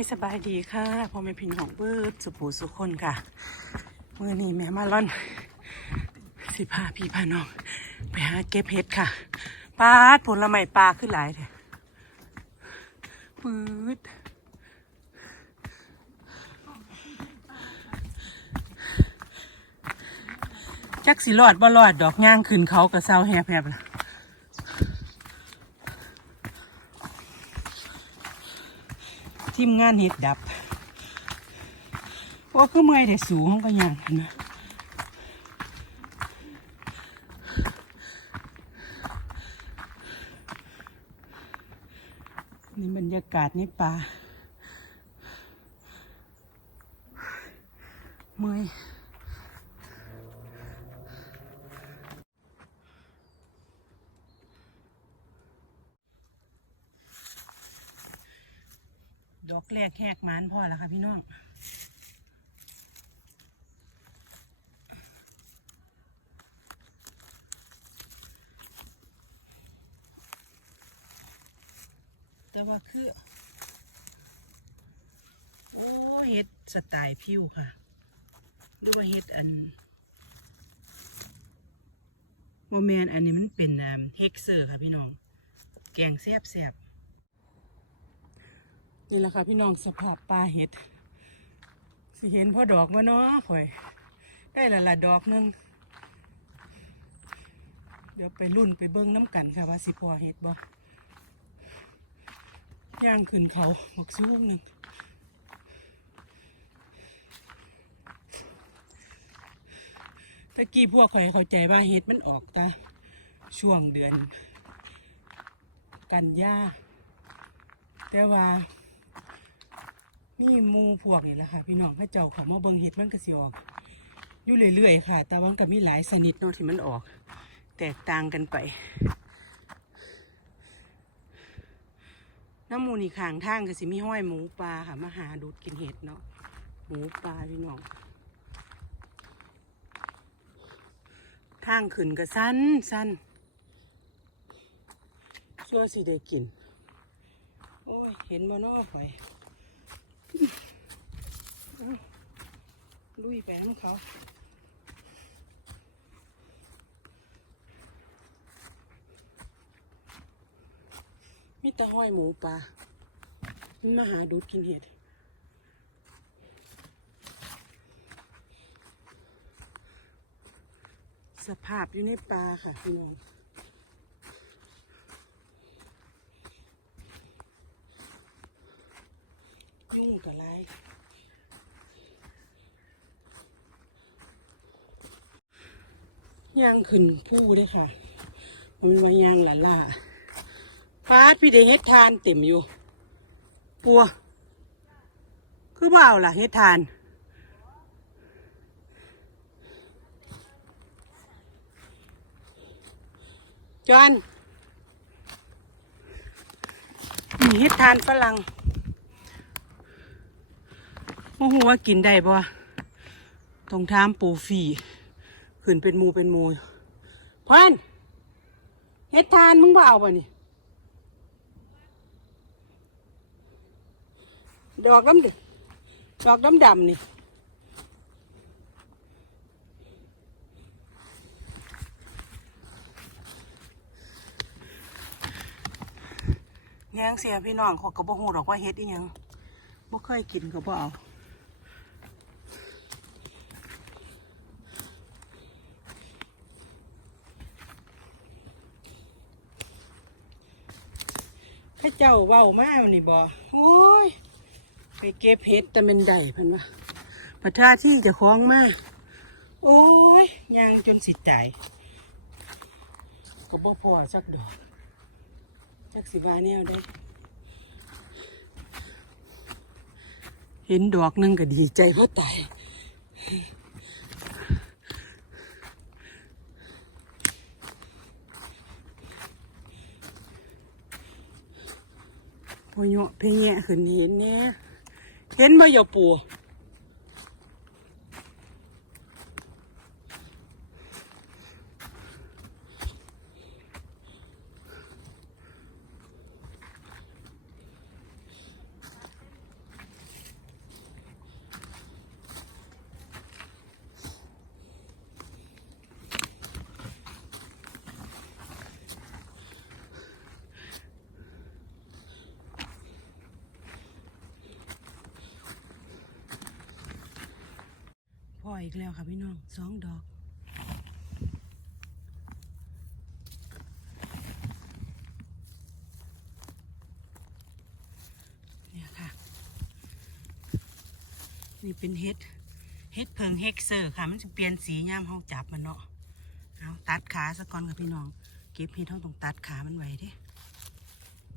ายสบายดีค่ะพ่อแม่พี่น้องเบิดสุภูสุคนค่ะมื่อนี้แม่มาล่อน สิพาพี่พาน้อง ไปหาเก็บเห็ดค่ะปาดผลไม้ปลาขึ้นหลายเลยปืดจักสิรอดบ่รอดดอกย่างขึ้นเขากับเซาแหบๆล่ะ ทีมงานเห็ดดับโอ้ก็ไมื่อยแต่สูงก็ยังนะนี่บรรยากาศในป่าเมื่อย ดอกแรกแหกมานพ่อแล้วค่ะพี่น้องแต่ว่าคือ โอ้เฮ็ดสไตล์ผิวค่ะ หรือว่าเฮ็ดอันโมเมนอันนี้มันเป็นเฮกเซอร์ค่ะพี่น้อง แกงแซบแซบ นี่แหละค่ะพี่น้องสภาพปลาเห็ด สิเห็นพ่อดอกมาเนาะข่อย ได้ละละดอกนึง เดี๋ยวไปรุ่นไปเบิ้งน้ำกันค่ะว่าสิพอเห็ดบ่ย่างขึ้นเขาบักซูงหนึ่งตะกี้พวกข่อยเข้าใจว่าเห็ดมันออกจ้ะช่วงเดือน กันยาแต่ว่า มีหมูพวกนี่แหละค่ะ พี่น้องพระเจ้าเขามาเบิงเห็ดมันก็สิออกอยู่เรื่อยๆค่ะ แต่ว่ามันก็มีหลายชนิดเนาะที่มันออก แตกต่างกันไป น้ำมูนี่ข้างทางก็สิมีห้อยหมูปลาค่ะมาหาดูดกินเห็ดเนาะหมูปลาพี่น้องทางขึ้นก็สั้นสั้นชั่วสิได้กิน โอ้ย เห็นบ่เนอหอย ลุยไปน้ำเขามีต่ห้อยหมูปลามาหาดูดกินเห็ดสภาพอยู่ในปลาค่ะพี่น้อง กับไรย่างขึ้นผู้ด้วยค่ะ มันว่ายางหล่าล่าฟาดพี่ได้เฮ็ดทานเต็มอยู่ปัวคือเปล่าล่ะเฮ็ดทานจอนมีเฮ็ดทานฝรั่ง โมโหว่ากินได้บ่ตรงทามปูฟีขึ้นเป็นมูเป็นมูพอนเฮ็ดทานมึงบ่เอาป่ะนี่ดอกดำดิดอกดำดำนี่แยงเสียพี่น้องเขาก็บ่ฮู้ดอกว่าเฮ็ดอีหยังบ่เคยกินก็บ่เอา เจ้าเว้ามาวันนี้บ่โอ้ยไปเก็บเห็ดแต่เป็นใดเพันว่าประท่าที่จะคล้องมาก โอ้ยยางจนสิตายก็บ่พอสักดอกจักสิบาแนวได้ เห็นดอกหนึงก็ดีใจเพราะตาย พอเหยาะเพแยะขึ้นเห็นเนี่ยเห็นบ่อย่าปู อีกแล้วค่ะพี่น้อง สองดอกเนี่ยค่ะ นี่เป็นเฮ็ด เฮ็ดเพิงเฮกเซอร์ค่ะ มันจะเปลี่ยนสีย่ามเฮาจับมันเนาะเอาตัดขาซะก่อนค่ะพี่น้อง เก็บเฮ็ดเฮาต้องตัดขามันไว้เด้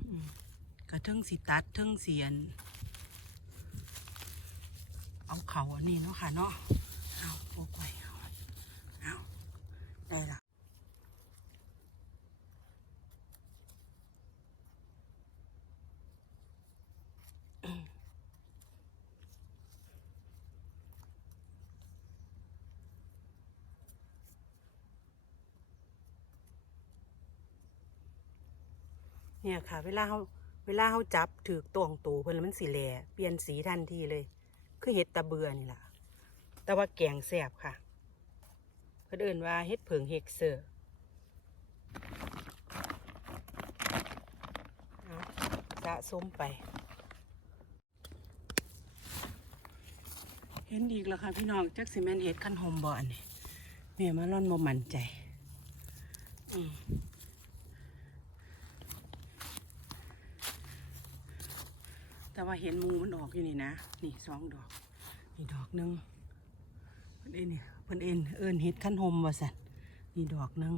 อืมก็เทิงสีตัดเทิงเสียน เอาเขาอันนี้เนาะค่ะเนาะ เอาพวกไว้เอาเอาได้ละ เนี่ย ค่ะ เวลาเขาเวลาเขาจับถือตวงตูเพิ่นแล้วมันสีแหลเปลี่ยนสีทันทีเลย คือเห็ดตะเบือนี่ล่ะ แต่ว่าแกงแซ่บค่ะเพิ่นเอิ่นว่าเห็ดเผิงเฮกเซอร์เอาสะสมไป เห็นอีกแล้วค่ะพี่น้องจักสิแมนเห็ดขั้นหอมบ่อนนี่แม่มาล่อนบ่มั่นใจ อืม แต่ว่าเห็นมูมันออกอยู่นี่นะ นี่สองดอก นี่ดอกหนึ่งเพิ่นเอ็นนี่เพิ่นเอ็นเอินเฮ็ดขั้นหมว่าสันนี่ดอกหนึ่ง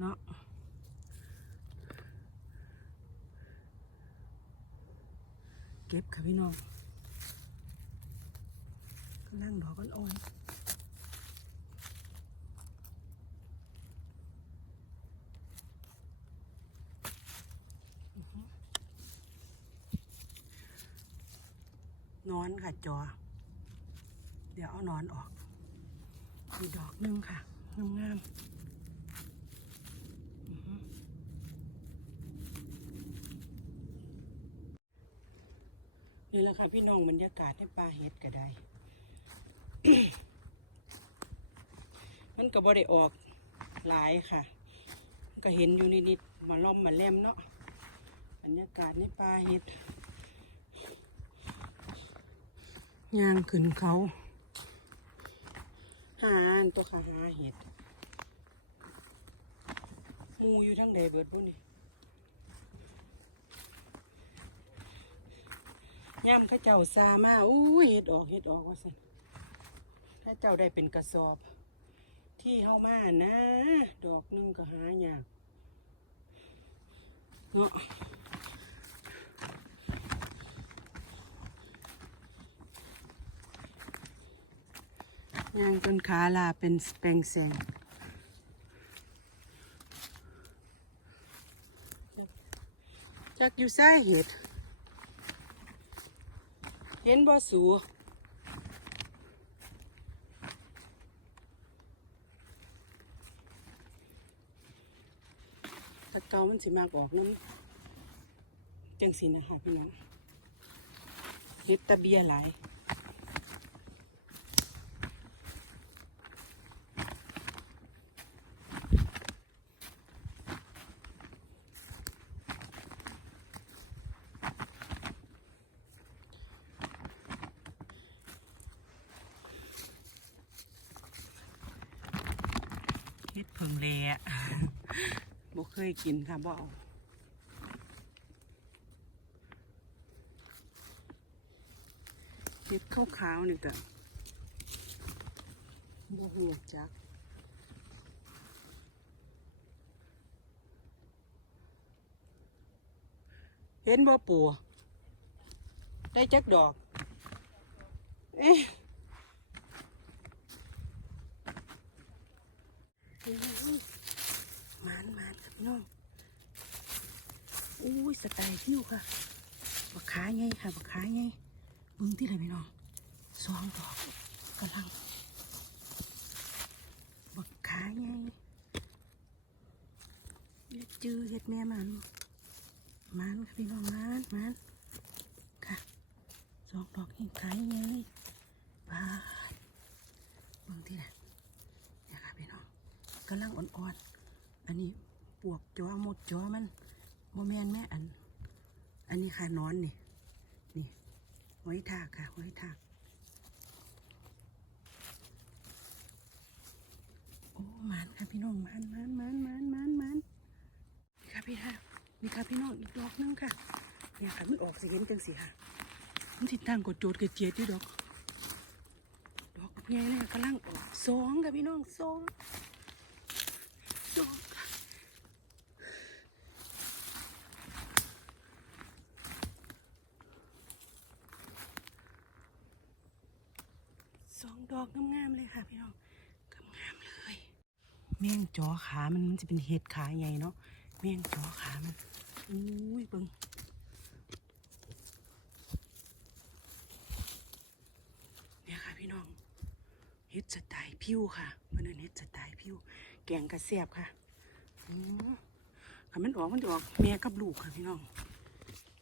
เนาะเก็บค่ะพี่น้องกำลังดอกอ่อนๆ นอนค่ะจอ เดี๋ยวเอานอนออกมีดอกหนึงค่ะงามๆอือฮึนี่แหละค่ะพี่น้องบรรยากาศในป่าเฮ็ดก็ได้ มันก็บ่ได้ออกหลายค่ะมันก็เห็นอยู่นิดๆมาล่อมมาแลมเนาะบรรยากาศในป่าเฮ็ด ย่างขึ้นเขาหาตัวขาหาเห็ดหมูอยู่ทั้งใดเบิดบุนี่ย่ำข้าเจ้าซามาอู้เห็ดออกเห็ดออกว่าสันถ้าเจ้าได้เป็นกระสอบ ที่เฮามานะ ดอกนึงก็หายากเนาะ ยางจนขาลาเป็นแปลงแสงจักอยู่ใส่เห็ด เห็นบ่สูตะเกามันสิมากออกน้ำจังสีนะคะพี่น้องเห็ดตะเบียหลาย เพิ่งเลอะบ่เคยกินค่ะบ่เอาเฮ็ดขาวขาวๆนี่ก็บ่ฮู้จักเห็นบ่ปูได้จักดอก เอ๊ะ มานมานครับพี่น้อง อุ้ยสไตล์คิวค่ะบักขาไงค่ะบักขาไงมึงที่ไหนพี่น้องสองดอกกำลังบักขาไงเฮ็ดจื้อเห็ดแม่มันมันค่ะพี่น้องมันมันค่ะสองดอกเห็ดขายไงบ้าดมึงที่ไหนเนี่ยค่ะพี่น้องกำลังอ่อนๆอันนี้ปวกจอหมดจอมัน โมเมนแม่อัน อันนี้ค่ะนอนนี่ นี่หอยทากค่ะหอยทาก โอ้มันค่ะพี่น้องมันมันมันมันมันมันนี่ค่ะพี่ค่ะนี่ค่ะพี่น้องอีกดอกนึงค่ะ เนี่ยค่ะมันออกสีเห็นจังสีค่ะ มันติดตั้งกดโจดกระเจียดด้วยดอก ดอกไงเนี่ยกำลังออกสองค่ะพี่น้องสองดอก องดอกงามๆเลยค่ะ พี่น้องงามๆเลย แมงจอขามันมันจะเป็นเห็ดขาใหญ่เนาะแมงจอขามันอุ้ยเบิงเนี่ยค่ะพี่น้องเฮ็ดสไตล์พิวค่ะเพื่อนเอิ้นเฮ็ดสไตล์พิวแกงกระเสียบค่ะอืมคันมันออกมันจะออกแม่กับลูกค่ะพี่น้อง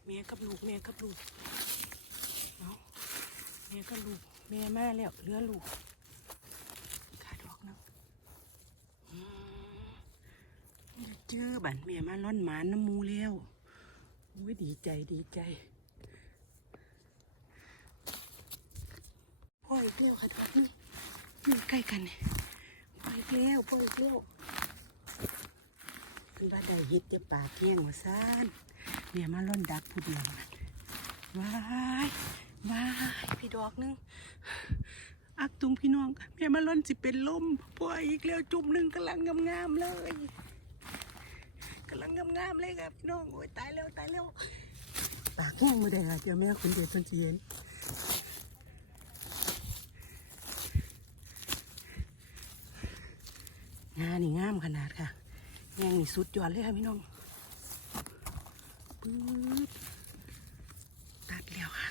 แม่กับลูกแม่กับลูกเอาะแม่กับลูก แม่มาแล้วเหลือลูกขาดอกนะอืมจื้อบันแม่มาล่อนหมานน้ำมูแล้วอุ้ยดีใจดีใจพ่ออีกแล้วค่ะดอกนึงอยู่ใกล้กันเนี่ยปล่อยอีกแล้วปล่อยอีกแล้วเป็นว่าได้เฮ็ดจะปากเที่ยงว่าซ่านเนี่ยมาล่อนดักผู้เดียวว้ายว้ายพี่ดอกนึง อักตุงพี่น้องแม่มาล่อนสิเป็นลมปล่อยอีกแล้วจุ่มหนึ่งกำลังงามๆเลยกำลังงามๆเลยครับพี่น้องโอ้ยตายแล้วตายแล้วปากแห้งมาได้ค่ะเจอแม่คุณเดียดจนเจียนงานนี่งามขนาดค่ะแยงนี่สุดยอดเลยค่ะพี่น้องปื๊ดแล้วค่ะ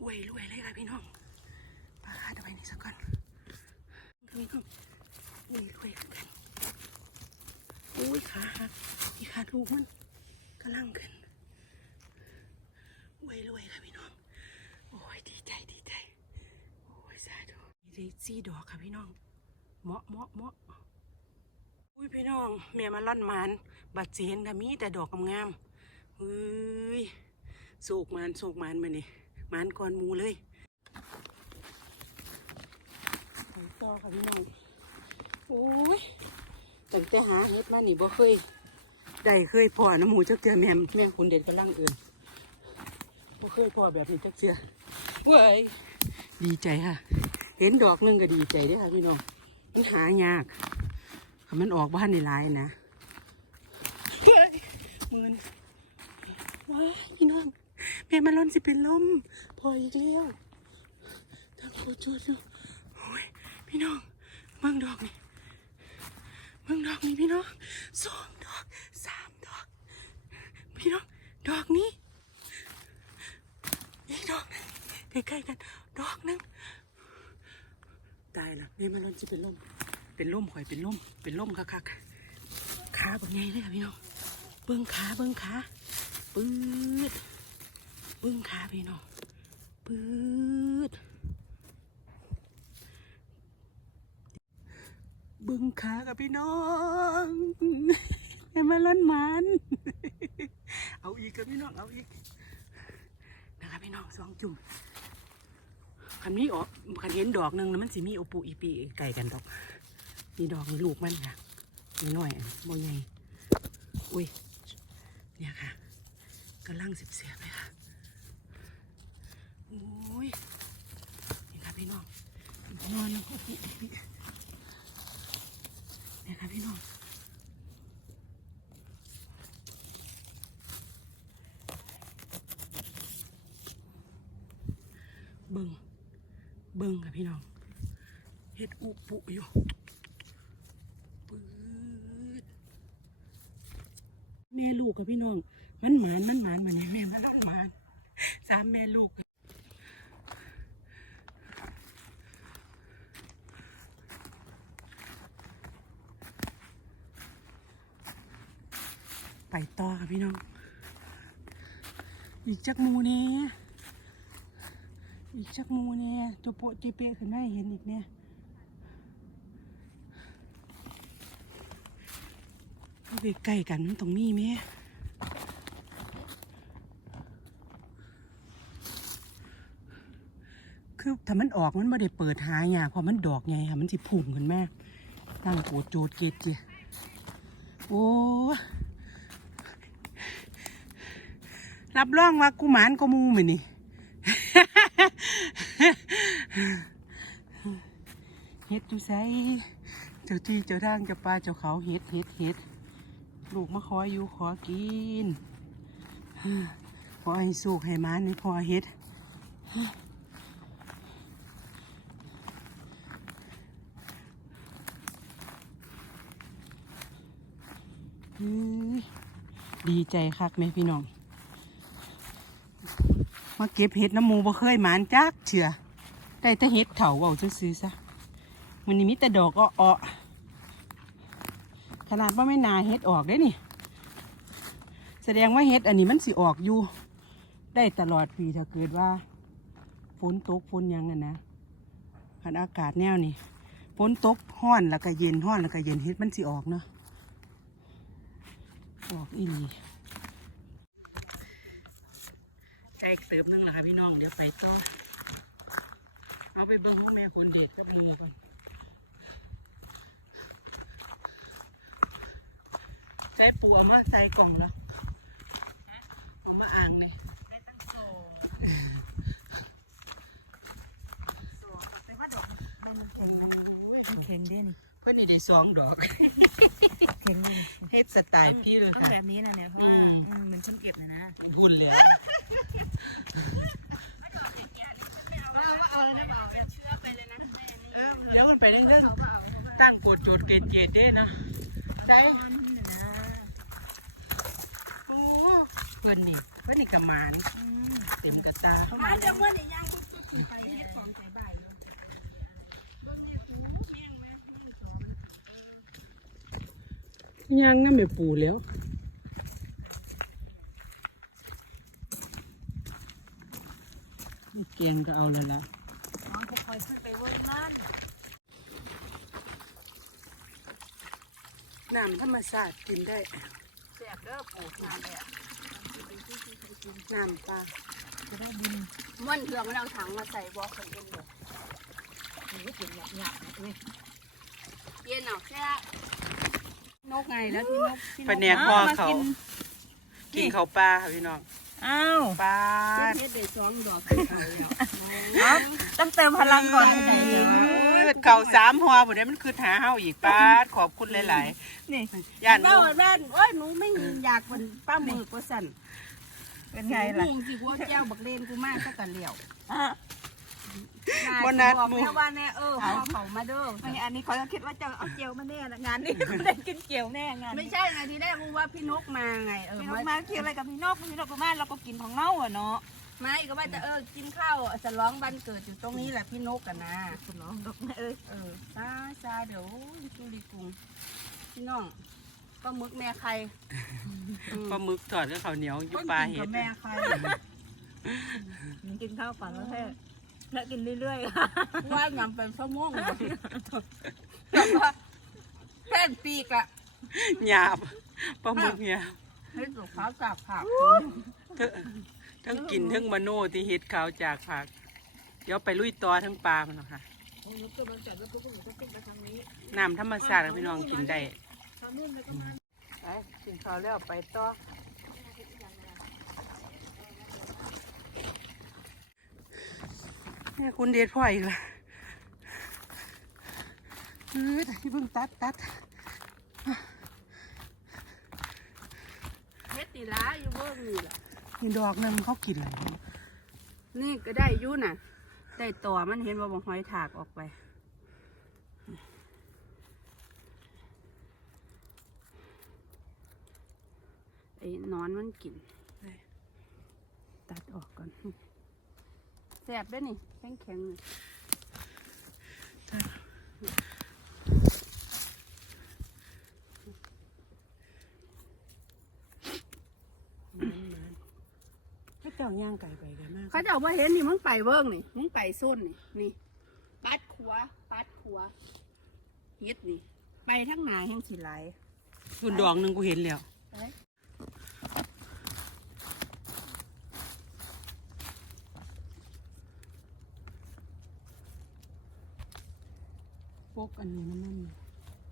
อวยรวยเลยค่ะพี่น้องปลาคาดเอาไปนี่สักก่อนพี่น้องอวยรวยกันอุ้ยขาหักอีขาดลูกมันกำลังขึ้นอวยรวยค่ะพี่น้อง โอ้ยดีใจดีใจ โอ้ยสาธุมีได้ซี่ดอกค่ะพี่น้อง เหมาะอุ้ยพี่น้องแม่มาล่อนมานบัดเจนค่มีแต่ดอกงามๆอุ้ยโศกมานโศกมานมานี่หมานก่อนมูเลยไปต่อค่ะพี่น้องโอ้ยตั้งแต่หาเฮ็ดมานี่บ่เคยได้เคยพอน้ำหมูจักเจือแม่มแม่งคนเด็ดกำลังเอื่นบ่เคยพอแบบนี้จักเจือเว้ยดีใจค่ะ เห็นดอกนึงก็ดีใจเด้ค่ะพี่น้อง มันหายากถ้ามันออกบ้านในลายนะเมือนว้าพี่น้องแม่มาล้นสิเป็นลมพออีกแล้วทางโคจูดอยู่โอ้ยพี่น้องเบิ่งดอกนี่เบิ่งดอกนี่พี่น้องสองดอกสามดอก พี่น้องดอกนี้อีกดอกนึงใกล้ๆกัน ดอกหนึง ตายละแม่มาลอนจะเป็นลมเป็นลมข่อยเป็นลมเป็นลมคักคักขาเป็นไงเลยค่ะพี่น้องเบิ้งขาเบิ้งขาปื๊ดเบิ้งขาพี่น้องปื๊ดเบิ้งขากับพี่น้องแม่มาลอนมันเอาอีกกับพี่น้องเอาอีกนะคะพี่น้องสองจุ่ม คันนี้ออกคันเห็นดอกหนึ่งนะมันสิมีโอปุอีปีไก่กันดอกมีดอกมีลูกมันค่ะมีน้อยบ่ใหญ่อุ้ยเนี่ยค่ะกำลังสิบเสียบเลยค่ะอุ้ยนี่ค่ะพี่น้องนอนแล้วก็ปุอีปีเนี่ยค่ะพี่น้องเบิ่ง เบิ้งค่ะพี่น้องเฮ็ดอุปุอยู่ปื๊ดแม่ลูกกับพี่น้อง มันหมานมันหมานเหมือนแม่มันต้องหมานสามแม่ลูกไปต่อค่ะพี่น้อง อีกจักมูเนี่ย อีกชักหมูเนี่ยตัวโปะเจเปะขึ้นมาให้เห็นอีกเนี่ยเไปใกล้กันตรงนี้ไหมคือถ้ามันออกมันไม่ได้เปิดหายากเพราะมันดอกไงค่ะมันสิพุ่งขึ้นมาตั้งโกดโจดเกตเจโอ้รับรองว่ากูหมานก็มูเหมือนนี่ เฮ็ดอยู่ไสเจ้าที่เจ้าทางเจ้าป่าเจ้าเขาเฮ็ดเฮ็ดเฮ็ดลูกมาขออยู่ขอกินขอให้สุกให้มันให้พอเฮ็ดดีใจคักแม่พี่น้อง มาเก็บเห็ดน้ำมูบ่เคยหมานจักเชื่อได้แต่เห็ดเถาเอาซื้อซะมันนี่มีแต่ดอกอ้อๆขนาดว่าไม่นาเห็ดออกได้นี่ แสดงว่าเห็ดอันนี้มันสิออกอยู่ ได้ตลอดปีถ้าเกิดว่าฝนตกฝนยังอะนะคันอากาศแนวนี่ฝนตกห้อนแล้วก็เย็นห้อนแล้วก็เย็นเห็ดมันสิออกเนาะออกอีหลี ใจเติมนั่งละค่ะพี่น้อง เดี๋ยวไปต่อ เอาไปเบิ้งพ่อแม่คนเด็ดกับหมูก่อนใส่ปูเอามาใส่กล่องแล้วเอามาอ่างเลยแต่ว่าดอกมันแข็งนะมันแข็งด้วยนี่เพื่อนนี่ได้สองดอกแข็งด้วยเฮ็ดสไตล์พี่เลยต้องค่ะ แบบนี้นะเนี่ยเพราะว่าอืมมันเพิ่งเก็บนะนะหุ่นเลยเอาเอาเลยเอาเป็นเชื้อไปเลยนะเออเดี๋ยวมันไปเรื่องๆตั้งกดโจทย์เกณฑ์เกณฑ์เด้เนาะใช่โอ้เพื่อนนี่เพื่อนนี่กระมานเต็มกระตามาจังว่าเนี่ยยังไปเนี่ยของใส่ ใบยังนั่นไม่ปูแล้วไม่เกียงก็เอาเลยละน้องค่อยๆขึ้นไปเวิร์นั่นน้ำธรรมชาติกินได้แสบเด้อปลูกน้ำเนี่ยน้ำปลาจะได้ดินม้วนเครื่องมันเอาถังมาใส่บอกคนเย็นเลยนี่เป็นหยาบหยาบเลยเย็นเอาแค่ นกไงแล้วที่นกที่ไปแนกพ่อเขา กินเขาวปลาค่ะพี่น้องอ้าวปลาเฮ็ดได้สองดอกเขาแล้วต้องเติมพลังก่อนไหนเขาสามหัวบุได้มันคือหาเฮาอีกปลาขอบคุณหลายนี่ๆย่านเบ้าหมู่บ้านโอ้ยหนูไม่อยากเป็นป้ามือก็สั่นเป็นไงล่ะหนูสิว่าแก้วบักเลนกูมากก็ตะเหลียว บนนัดบอกหมูแม่ว่าแน่เออเอาเขามาเด้อไม่อันนี้เขาก็คิดว่าจะเอาเจียวมาแน่ละงานนี้ได้กินเจียวแน่งานไม่นี้ใช่ไงที่แรกรู้ว่าพี่นกมาไงเออพี่นกมามาเคียวอะไรกับพี่นกพี่นกกับแม่เราก็กินของเน่าอะเนาะไม่ก็ว่าจะเออกินข้าวฉลองวันเกิดอยู่ตรงนี้แหละพี่นกกันนะคุณน้องดอกแม่เอ้ยเออซาซาเดี๋ยวจูดีกรุงพี่น้องก็มึกแม่ใครปลาหมึกทอดกับข้าวเหนียวอยู่ปลาเห็กัดบแม่ใครกินข้าวก่อนแล้วแค่ แล้วกินเรื่อยว่ายังเป็นชั่วโมงเลยแต่ว่าแค่ปีกอะหยาบปลาหมึกหยาบให้สุกขาวจากผักเทั้งทั้งกินทั้งมโนที่เฮ็ดขาวจากผัก เดี๋ยวไปลุยต่อทั้งปลามันเนาะค่ะน้ำธรรมชาติค่ะพี่น้องกินได้ไปกินข้าวแล้วไปต่อ นี่ยคุณเดชพ่ออีกละเออที่เพิ่งตัดตัดเฮ็ดตีล้าอยู่เบิ่งนี่แหละนี่ดอกหนึงเขากินอะไรนี่ก็ได้อยู่น่ะ ได้ต่อมันเห็นว่าบ่หอยถากออกไปไอ้หนอนมันกิน ตัดออกก่อนแสบด้วยนี่แข็งแข็งๆนี่ให้เจ้าย่างไก่ไปกันมากเขาจะเอาว่าเห็นนี่มึงไปเบิ่งนี่มึงไปส้นนี่นี่ปัดขัวปัดขัวเฮ็ดนี่ ไปทั้งนาแห่งสิไหลคุณดอกหนึ่งกูเห็นแล้ว ไป ป กอันนี้มันนั่น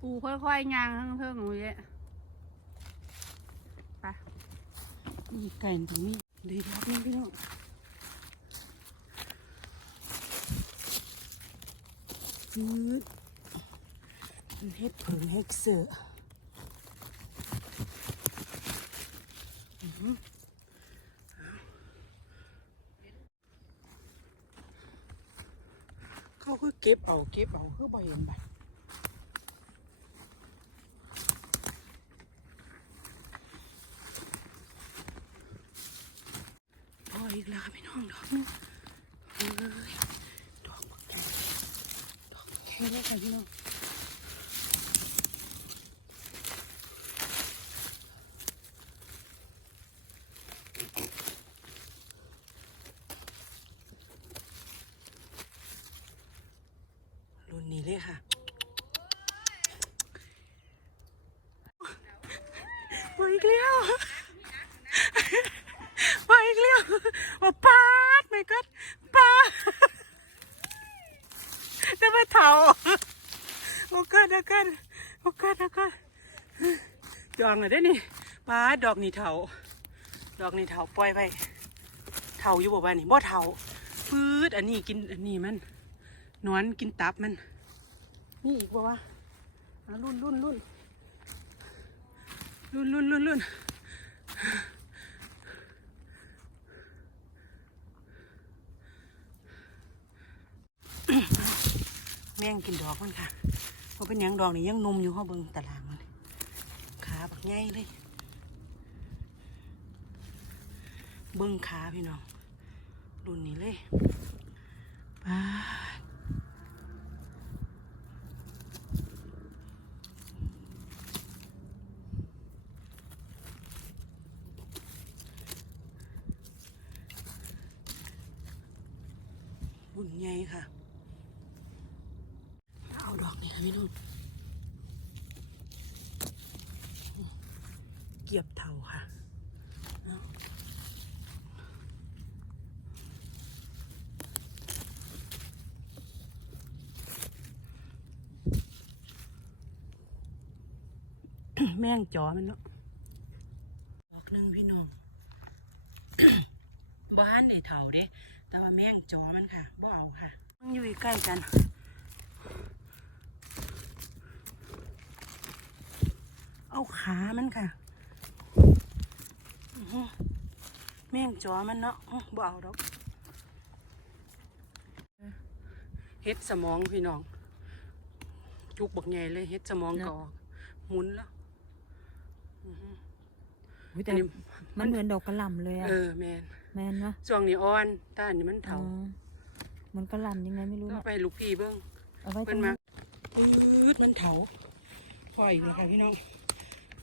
ปูค่อยๆย่างทั้งเทิงๆเลยไปมีไก่ตรงนี้ดีรับนี่พี่น้องจืดมันเฮ็ดเผิงเฮ็ดเสืออื้อหือเขาคือ เอาเก็บเอาคือบ่เห็นบัดพออีกแล้วค่ะพี่น้องดอกนึงเฮ้ยดอกบักใหญ่ดอกแข็งเลยค่ะพี่น้อง เลยค่ะมาอีกแล้วมาอีกแล้วโอ้ปาดไม่กัดปาดจะมาเถาโอ้กัดโอ้กัดโอ้กัดโอ้กัดองเลยได้นี่ปาดดอกนี่เถาดอกนี่เถาปล่อยไปเถาอยู่บ่บ้านนี่บ่เถาปื๊ดอันนี้กินอันนี้มันนอนกินตับมัน นี่อีกบ่วะรุ่นรุ่นรุ่นรุ่นรุ่นรุ่นรุ่นแม่งกินดอกมันค่ะเพราะเป็นยังดอกนี่ยังนมอยู่เขาเบิ่งตารางมันขาบักใหญ่เลยเบิ่งขาพี่น้องรุ่นนี้เลยป้าด บุญใหญ่ค่ะ เอาดอกนี่ค่ะพี่นุ่นเกียบเท่าค่ะเอาแม่งจอมันเนาะดอกหนึงพี่น้องบ้านได้เท่าเด้ แต่ว่าแม่งจอมันค่ะบ่เอาค่ะ มันอยู่ใกล้กันเอาขามันค่ะอื้อหือแม่งจอมันเนาะอื้อบ่เอาดอกเฮ็ดสมองพี่น้อง จุกบักใหญ่เลยเฮ็ดสมองกออกหมุนแล้วอื้อหือ อุ๊ยอัแต่นนี้มันเหมือนดอกกระหล่ำเลยอะเออแมนแมนวะช่วงนี้อ่อนแตอันนี้มันอ๋เถาอมันกระหล่ำยังไงไม่รู้ก็นะไปลูกพี่เบิ้งเอาไว้ตรเพิ่นงมานี้ปื๊ดมันเถาพออีกแล้วค่ะพี่น้อง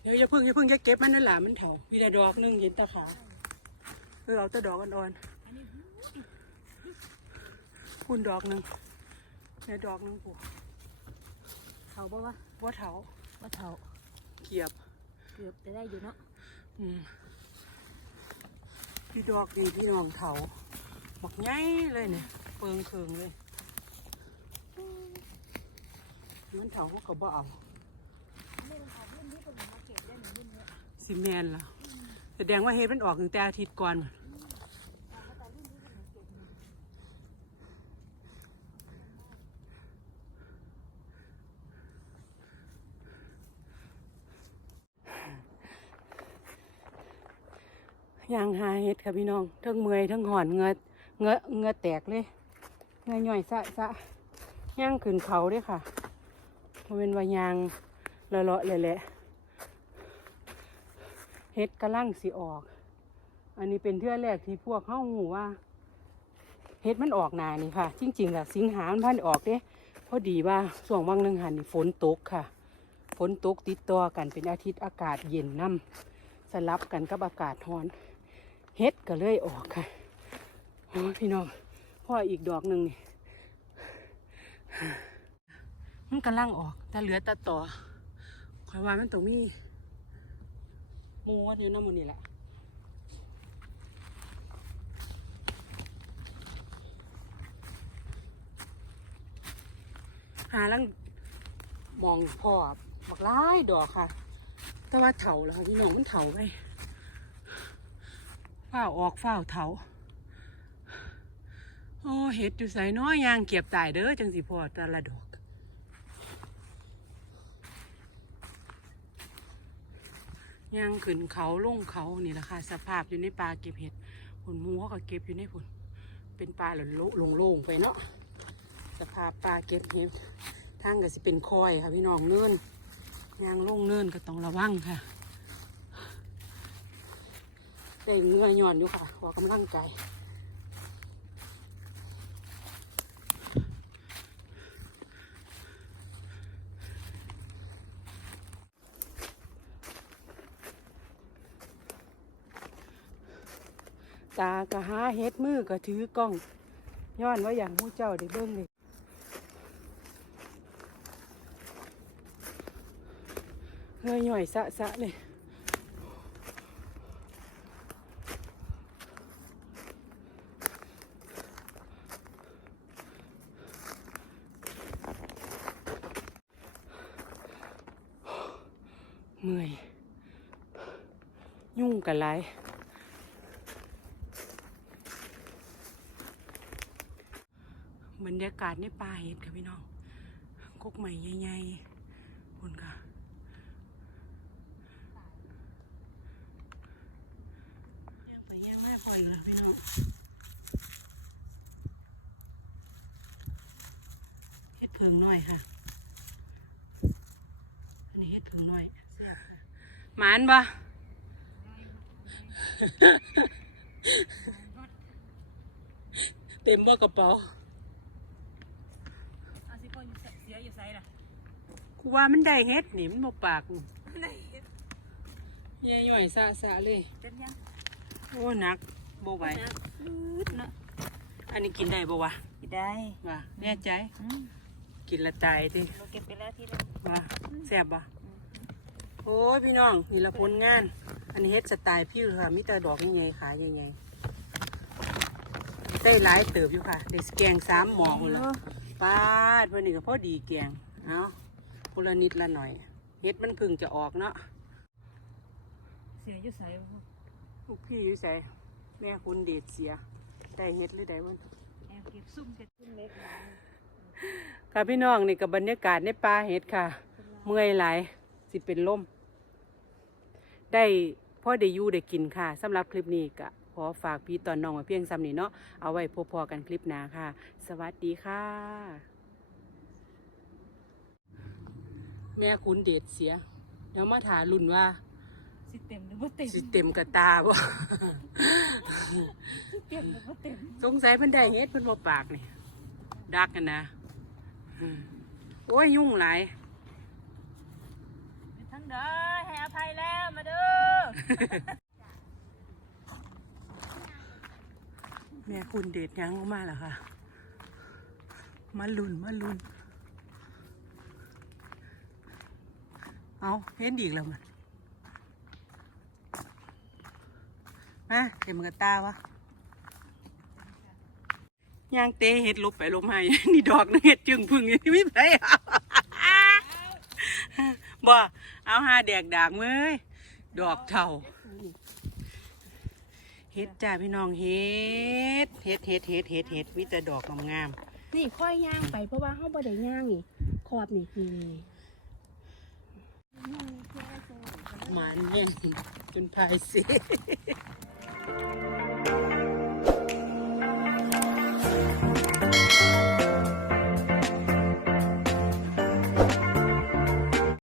เดี๋ยวอย่าเพิ่งอย่าเพิ่งจะเก็บมันนั่นแหละมันเถามีแต่ดอกหนึงเห็นแตาขาเออเอาแต่ดอกอ่อนๆคุณดอกหนึ่งเนี่ยดอกหนึ่งปู่เขาบอกว่าว่าเถาว่าเถาเกียบ เกือบจะได้อยู่เนาะอืม พี่ดอกดีพี่น้องเถาบักไงเลยเนี่ยเปิงเคืองเลยมันเถาเขาก็บเอาสิแมนล่ะแสดงว่าเฮ็ดมันออกตั้งแต่อาทิตย์ก่อน ย่างหาเฮ็ดค่ะพี่น้องทั้งเมื่อยทั้งหอนเงือเงือเงือแตกเลยเงือย่อยสะสะย่างขึ้นเขาด้วยค่ะมันเป็นวายางเลาะๆเลยแหละเฮ็ดกระลั่งสิออก อันนี้เป็นเทื่อแรกที่พวกเขาหูว่าเฮ็ดมันออกนานี่ค่ะ จริงๆล่ะสิงหามันพันออกเด้พอดีว่าช่วงวังหนึ่งหันนี่ฝนตกค่ะ ฝนตกติดต่อกันเป็นอาทิตย์อากาศเย็นน้ำสลับกันกับอากาศร้อน เฮ็ดก็เลยออกค่ะโอ้พี่น้องพ่ออีกดอกหนึ่งนี่มันกำลังออก แต่เหลือแต่ต่อคอยว่ามันตรงมีหมูอยู่น้ำมันนี่แหละหาลังมองพ่อบักหลายดอกค่ะ แต่ว่าเถาแล้วค่ะพี่น้องมันเถาไป ฝ้าวออกฝ้าวเถาโอ้เห็ดอยู่ใส่น้อยยางเก็บตายเด้อจังสิพอต่ละดอกยางขึ้นเขาลงเขานี่แหละค่ะ สภาพอยู่ในป่าเก็บเห็ดผลมูเขาก็เก็บอยู่ในผลเป็นป่าหล่นโล่งๆไปเนาะสภาพป่าเก็บเห็ดทางก็สิเป็นคอยค่ะพี่น้องเนินยางลงเนินก็ต้องระวังค่ะ ได้เงื่อยย่อนอยู่ค่ะออกกำลังกายตาก็หาเฮ็ดมือก็ถือกล้อง ย้อนว่าอย่างผู้เจ้าได้เบิ่งเลยเงยหน่อยสะสะเลย เมื่อย กันไรบรรยากาศในป่าเห็ดค่ะพี่น้องกกใหม่ใหญ่ๆคุณค่ะย่างไปย่างมาพออีกแล้วพี่น้องเฮ็ดเพิงน้อยค่ะ อันนี้เฮ็ดเพิงน้อยหมานบ่ เต็มบ่กระเป๋าอาสิพ่ออยู่เสียอยู่ไสล่ะกูว่ามันได้เฮ็ดนี่มันบ่ปากแย่ย่อยซาซาเลยเป็นยังโอ้หนักบ่ไหวนะอืดเนาะอันนี้กินได้บ่วะสิได้ว่าแน่ใจอืมกินละตายติเราเก็บไปแล้วทีละว่าแซ่บบ่ โอ้ยพี่น้องนี่ละผลงาน อันนี้เฮ็ดสไตล์พิวค่ะมีแต่ดอกใหญ่ๆขายใหญ่ๆได้หลายเติบอยู่ค่ะได้แกงสามหม้อพุ่นละปาดเพิ่นนี่ก็พอดีแกงเอาพุละนิดละหน่อยเฮ็ดมันเพึ่งจะออกเนาะเสียอยู่ไสบ่ลูกพี่อยู่ไสแม่คุณเดชเสียได้เฮ็ดหรือได้บ่แอบเก็บซุ่มเก็บซุ่มเล็กหลายค่ะพี่น้องนี่กับบรรยากาศในป่าเฮ็ดค่ะ เมื่อยหลายสิเป็นลม ได้พ่อได้อยู่ได้กินค่ะสำหรับคลิปนี้ก็ขอฝากพี่ตอนน้องไว้เพียงซ้ำนี้เนาะเอาไว้พบพอกันคลิปหน้าค่ะ สวัสดีค่ะ แม่คุณเดชเสีย เดี๋ยวมาถารุ่นว่า สิเต็มหรือบ่เต็มสิเต็มกระตาบ่ สิเต็มหรือบ่เต็ม สงสัยเพิ่นได้เฮ็ดเพิ่นบ่ปากนี่ดักกันนะอืมโอ้ยยุ่งหลาย เป็นทั้งเด้อให้อภัยแล้วมาเด้อแม่คุณเดชยังออกมาแล้วค่ะ มาลุนมาลุนเอาเห็นอีกแล้วมันมาเห็นมันกระตาวะย่างเตะเห็ดลบไปลบมานี่ดอกนึงเห็ดจึงพึ่งนี่ไม่ไปเอา บ่เอาห้าแดกด่างเว้ยดอกเท่าเฮ็ดจ้าพี่น้องเฮ็ดเฮ็ดเฮ็ดเฮ็ดเฮ็ดเฮ็ดมีแต่ดอกงามๆนี่ค่อยย่างไปเพราะว่าเฮาบ่ได้ย่างนี่ขอบนี่คือมันเนี่ยจนพายสิ